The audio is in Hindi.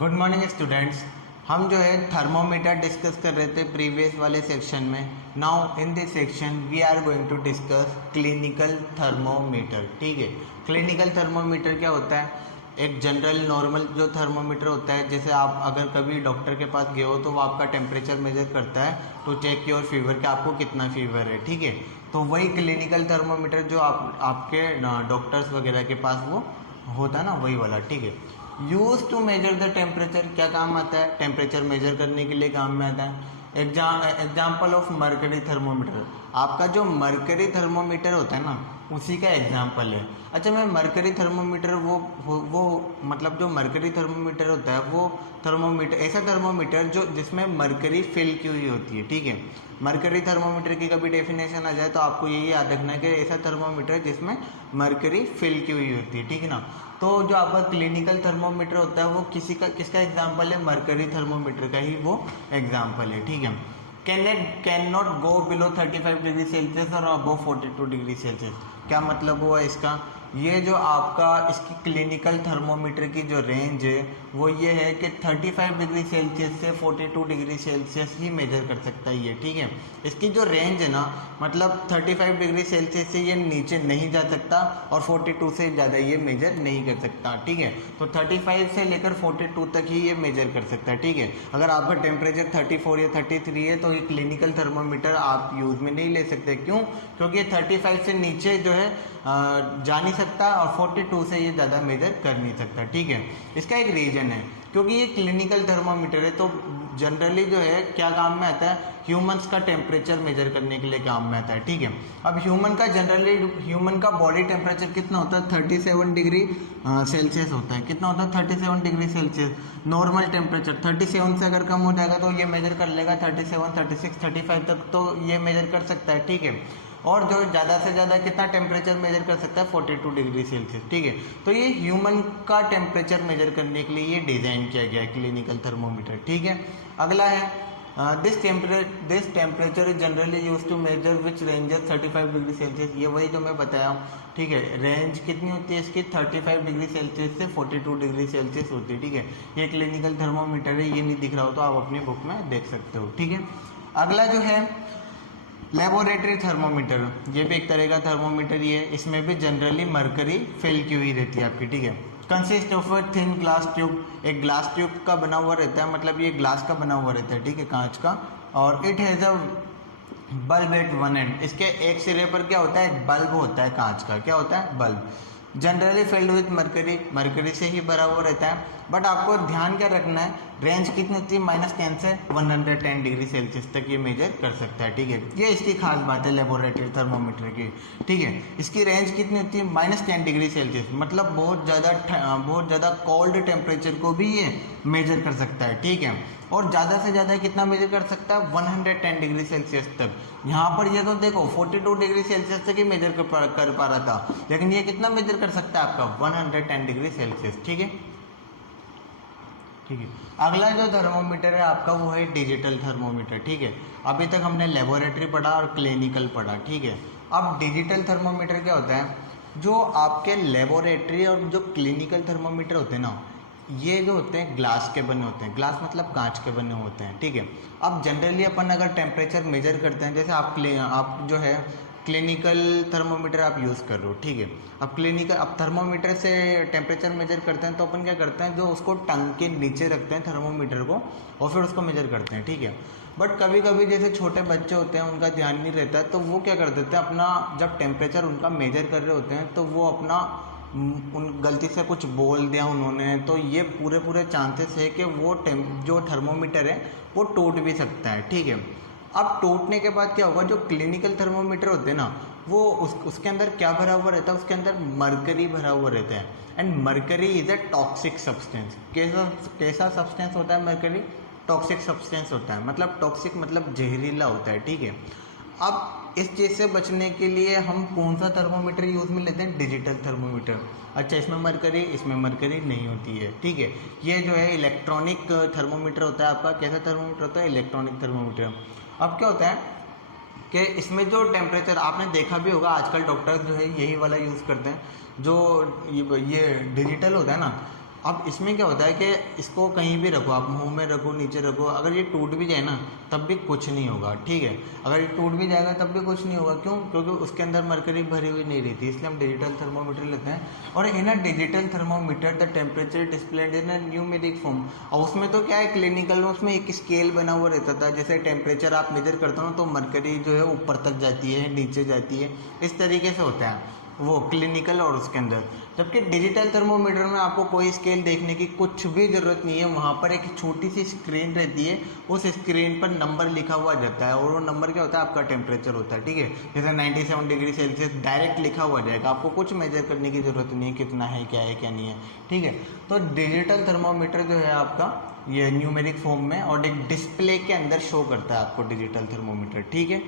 Good morning students. हम जो है थर्मोमीटर डिस्कस कर रहे थे प्रीवियस वाले सेक्शन में। Now in this section we are going to discuss clinical thermometer. ठीक है, क्लिनिकल थर्मोमीटर क्या होता है? एक जनरल नॉर्मल जो थर्मोमीटर होता है, जैसे आप अगर कभी डॉक्टर के पास गए हो तो वो आपका टेम्परेचर मेजर करता है टू चेक योर फीवर कि आपको कितना फीवर है। ठीक है, तो वही क्लिनिकल थर्मोमीटर जो आपके डॉक्टर्स वगैरह के पास वो होता है ना, वही वाला। ठीक है, use to measure the temperature क्या काम आता है? टेम्परेचर मेजर करने के लिए काम में आता है। एग्जाम्पल ऑफ मर्करी थर्मोमीटर, आपका जो मर्करी थर्मोमीटर होता है ना उसी का एग्जाम्पल है। अच्छा, मैं मर्करी थर्मोमीटर वो मतलब जो मर्करी थर्मोमीटर होता है वो थर्मोमीटर ऐसा थर्मोमीटर जो जिसमें मर्करी फिल की हुई होती है। ठीक है, मर्करी थर्मोमीटर की कभी डेफिनेशन आ जाए तो आपको यही याद रखना है कि ऐसा थर्मोमीटर जिसमें मर्करी फिल की हुई होती है। ठीक है ना, तो जो आपका क्लिनिकल थर्मोमीटर होता है वो किसका एग्जाम्पल है? मर्करी थर्मोमीटर का ही वो एग्जाम्पल है। ठीक है, can not go below 35 degree Celsius और अबव 42 डिग्री सेल्सियस। क्या मतलब हुआ इसका? ये जो आपका इसकी क्लिनिकल थर्मोमीटर की जो रेंज है वो ये है कि 35 डिग्री सेल्सियस से 42 डिग्री सेल्सियस ही मेजर कर सकता है ये। ठीक है, इसकी जो रेंज है ना, मतलब 35 डिग्री सेल्सियस से ये नीचे नहीं जा सकता और 42 से ज़्यादा ये मेजर नहीं कर सकता। ठीक है, तो 35 से लेकर 42 तक ही ये मेजर कर सकता है। ठीक है, अगर आपका टेम्परेचर 34 या 33 है तो ये क्लिनिकल थर्मोमीटर आप यूज़ में नहीं ले सकते। क्यों? क्योंकि ये 35 से नीचे जो है जा नहीं सकता और 42 से ये ज़्यादा मेजर कर नहीं सकता। ठीक है, इसका एक रीज़न है, क्योंकि ये क्लिनिकल थर्मोमीटर है तो जनरली जो है क्या काम में आता है? ह्यूमंस का टेम्परेचर मेजर करने के लिए काम में आता है। ठीक है, अब ह्यूमन का बॉडी टेम्परेचर कितना होता है? 37 डिग्री सेल्सियस होता है। कितना होता है? 37 डिग्री सेल्सियस नॉर्मल टेम्परेचर। 37 से अगर कम हो जाएगा तो ये मेजर कर लेगा 37, 36, 35 तक तो ये मेजर कर सकता है। ठीक है, और जो ज़्यादा से ज़्यादा कितना टेम्परेचर मेजर कर सकता है? 42 डिग्री सेल्सियस। ठीक है, तो ये ह्यूमन का टेम्परेचर मेजर करने के लिए ये डिज़ाइन किया गया है क्लिनिकल थर्मोमीटर। ठीक है, अगला है this temperature is generally use to measure which ranges 35 degree Celsius. ये वही जो मैं बताया हूँ। ठीक है, रेंज कितनी होती है इसकी? 35 डिग्री सेल्सियस से 42 डिग्री सेल्सियस होती है। ठीक है, ये क्लिनिकल थर्मोमीटर है, ये नहीं दिख रहा हो तो आप अपनी बुक में देख सकते हो। ठीक है, अगला जो है लेबोरेटरी थर्मोमीटर, ये भी एक तरह का थर्मोमीटर ही है। इसमें भी जनरली मर्करी फिल की हुई रहती है आपकी। ठीक है, consist of a thin glass tube, एक ग्लास ट्यूब का बना हुआ रहता है, मतलब ये ग्लास का बना हुआ रहता है। ठीक है, कांच का। और it has a bulb at one end, इसके एक सिरे पर क्या होता है? बल्ब होता है कांच का। क्या होता है? Bulb. Generally filled with mercury, mercury से ही भरा हुआ रहता है। बट आपको ध्यान क्या रखना है? रेंज कितनी होती है? -10 से 110 डिग्री सेल्सियस तक ये मेजर कर सकता है। ठीक है, ये इसकी खास बात है लेबोरेटरी थर्मोमीटर की। ठीक है, इसकी रेंज कितनी होती है? -10 डिग्री सेल्सियस, मतलब बहुत ज़्यादा कोल्ड टेम्परेचर को भी ये मेजर कर सकता है। ठीक है, और ज़्यादा से ज़्यादा कितना मेजर कर सकता है? 110 डिग्री सेल्सियस तक। यहाँ पर ये तो देखो 42 डिग्री सेल्सियस तक ही मेजर कर पा रहा था, लेकिन ये कितना मेजर कर सकता है आपका? 110 डिग्री सेल्सियस। ठीक है, ठीक है, अगला जो थर्मोमीटर है आपका वो है डिजिटल थर्मोमीटर। ठीक है, अभी तक हमने लेबोरेटरी पढ़ा और क्लिनिकल पढ़ा। ठीक है, अब डिजिटल थर्मोमीटर क्या होता है? जो आपके लेबोरेटरी और जो क्लिनिकल थर्मोमीटर होते हैं ना, ये जो होते हैं ग्लास के बने होते हैं। ग्लास मतलब कांच के बने होते हैं। ठीक है, अब जनरली अपन अगर टेम्परेचर मेजर करते हैं, जैसे आप जो है क्लिनिकल थर्मोमीटर आप यूज़ कर रहे हो। ठीक है, अब थर्मोमीटर से टेम्परेचर मेजर करते हैं तो अपन क्या करते हैं? जो उसको टंग के नीचे रखते हैं थर्मोमीटर को और फिर उसको मेजर करते हैं। ठीक है, बट कभी कभी जैसे छोटे बच्चे होते हैं उनका ध्यान नहीं रहता तो वो क्या कर देते हैं? अपना जब टेम्परेचर उनका मेजर कर रहे होते हैं तो वो अपना उन गलती से कुछ बोल दिया उन्होंने, तो ये पूरे चांसेस है कि वो जो थर्मोमीटर है वो टूट भी सकता है। ठीक है, अब टूटने के बाद क्या होगा? जो क्लिनिकल थर्मोमीटर होते हैं ना वो उसके अंदर क्या भरा हुआ रहता है? उसके अंदर मर्करी भरा हुआ रहता है। And mercury is a toxic substance. कैसा सब्सटेंस होता है मर्करी? टॉक्सिक सब्सटेंस होता है, मतलब टॉक्सिक मतलब जहरीला होता है। ठीक है, अब इस चीज़ से बचने के लिए हम कौन सा थर्मोमीटर यूज़ में लेते हैं? Digital thermometer. अच्छा, इसमें मरकरी नहीं होती है। ठीक है, ये जो है इलेक्ट्रॉनिक थर्मोमीटर होता है आपका। कैसा थर्मोमीटर होता है? Electronic thermometer. अब क्या होता है कि इसमें जो टेम्परेचर आपने देखा भी होगा, आजकल डॉक्टर्स जो है यही वाला यूज़ करते हैं। जो ये डिजिटल होता है ना, अब इसमें क्या होता है कि इसको कहीं भी रखो, आप मुंह में रखो, नीचे रखो, अगर ये टूट भी जाए ना तब भी कुछ नहीं होगा, ठीक है। अगर ये टूट भी जाएगा तब भी कुछ नहीं होगा, क्यों? क्योंकि उसके अंदर मरकरी भरी हुई नहीं रहती, इसलिए हम डिजिटल थर्मोमीटर लेते हैं। और in a digital thermometer the temperature displayed in a numeric form. और उसमें तो क्या है, क्लिनिकल में उसमें एक स्केल बना हुआ रहता था, जैसे टेम्परेचर आप मेजर करते हो ना तो मरकरी जो है ऊपर तक जाती है, नीचे जाती है, इस तरीके से होता है वो क्लिनिकल और उसके अंदर। जबकि डिजिटल थर्मोमीटर में आपको कोई स्केल देखने की कुछ भी ज़रूरत नहीं है, वहाँ पर एक छोटी सी स्क्रीन रहती है, उस स्क्रीन पर नंबर लिखा हुआ जाता है और वो नंबर क्या होता है, आपका टेम्परेचर होता है, ठीक है। जैसे 97 डिग्री सेल्सियस डायरेक्ट लिखा हुआ जाएगा, आपको कुछ मेजर करने की ज़रूरत नहीं है, कितना है, क्या है, क्या नहीं है, ठीक है। तो डिजिटल थर्मोमीटर जो है आपका ये न्यूमेरिक फॉर्म में और एक डिस्प्ले के अंदर शो करता है आपको डिजिटल थर्मोमीटर, ठीक है।